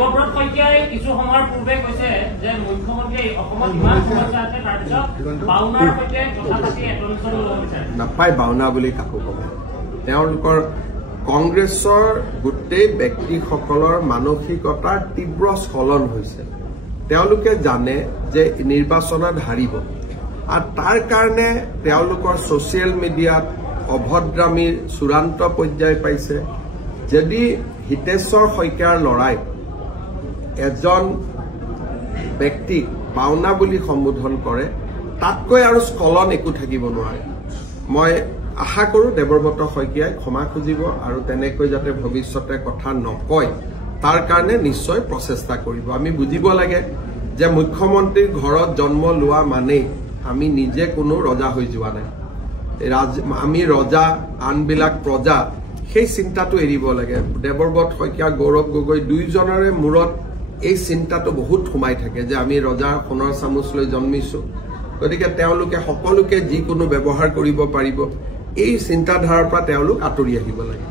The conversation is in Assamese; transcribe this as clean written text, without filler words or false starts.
দেৱব্ৰত শইকীয়াই কিছু সময়ৰ পূৰ্বে কৈছে যে মুখ্যমন্ত্ৰীয়ে অসমত ইমান সমস্যা আছে তাৰপিছত বাউনাৰ সৈতে কথা পাতি এটনশ্যন ল'ব বিচাৰে নাপায় বাউনা বুলি কাকো ক'ব তেওঁলোকৰ কংগ্ৰেছৰ গোটেই ব্যক্তিসকলৰ মানসিকতাৰ তীব্ৰ স্খলন হৈছে তেওঁলোকে জানে যে নিৰ্বাচনত হাৰিব আৰু তাৰ কাৰণে তেওঁলোকৰ ছ'চিয়েল মিডিয়াত অভদ্ৰামীৰ চূড়ান্ত পৰ্যায় পাইছে যদি হিতেশ্বৰ শইকীয়াৰ লৰাই এজন ব্যক্তিক বাউনা বুলি সম্বোধন কৰে তাতকৈ আৰু স্খলন একো থাকিব নোৱাৰে মই আশা কৰোঁ দেৱব্ৰত শইকীয়াই ক্ষমা খুজিব আৰু তেনেকৈ যাতে ভৱিষ্যতে কথা নকয় তাৰ কাৰণে নিশ্চয় প্ৰচেষ্টা কৰিব আমি বুজিব লাগে যে মুখ্যমন্ত্ৰীৰ ঘৰত জন্ম লোৱা মানেই আমি নিজে কোনো ৰজা হৈ যোৱা নাই আমি ৰজা আনবিলাক প্ৰজা সেই চিন্তাটো এৰিব লাগে দেৱব্ৰত শইকীয়া গৌৰৱ গগৈ দুইজনৰে মূৰত এই চিন্তাটো বহুত সোমাই থাকে যে আমি ৰজাৰ সোণৰ চামুচ লৈ জন্মিছোঁ গতিকে তেওঁলোকে সকলোকে যিকোনো ব্যৱহাৰ কৰিব পাৰিব এই চিন্তাধাৰাৰ পৰা তেওঁলোক আঁতৰি আহিব লাগে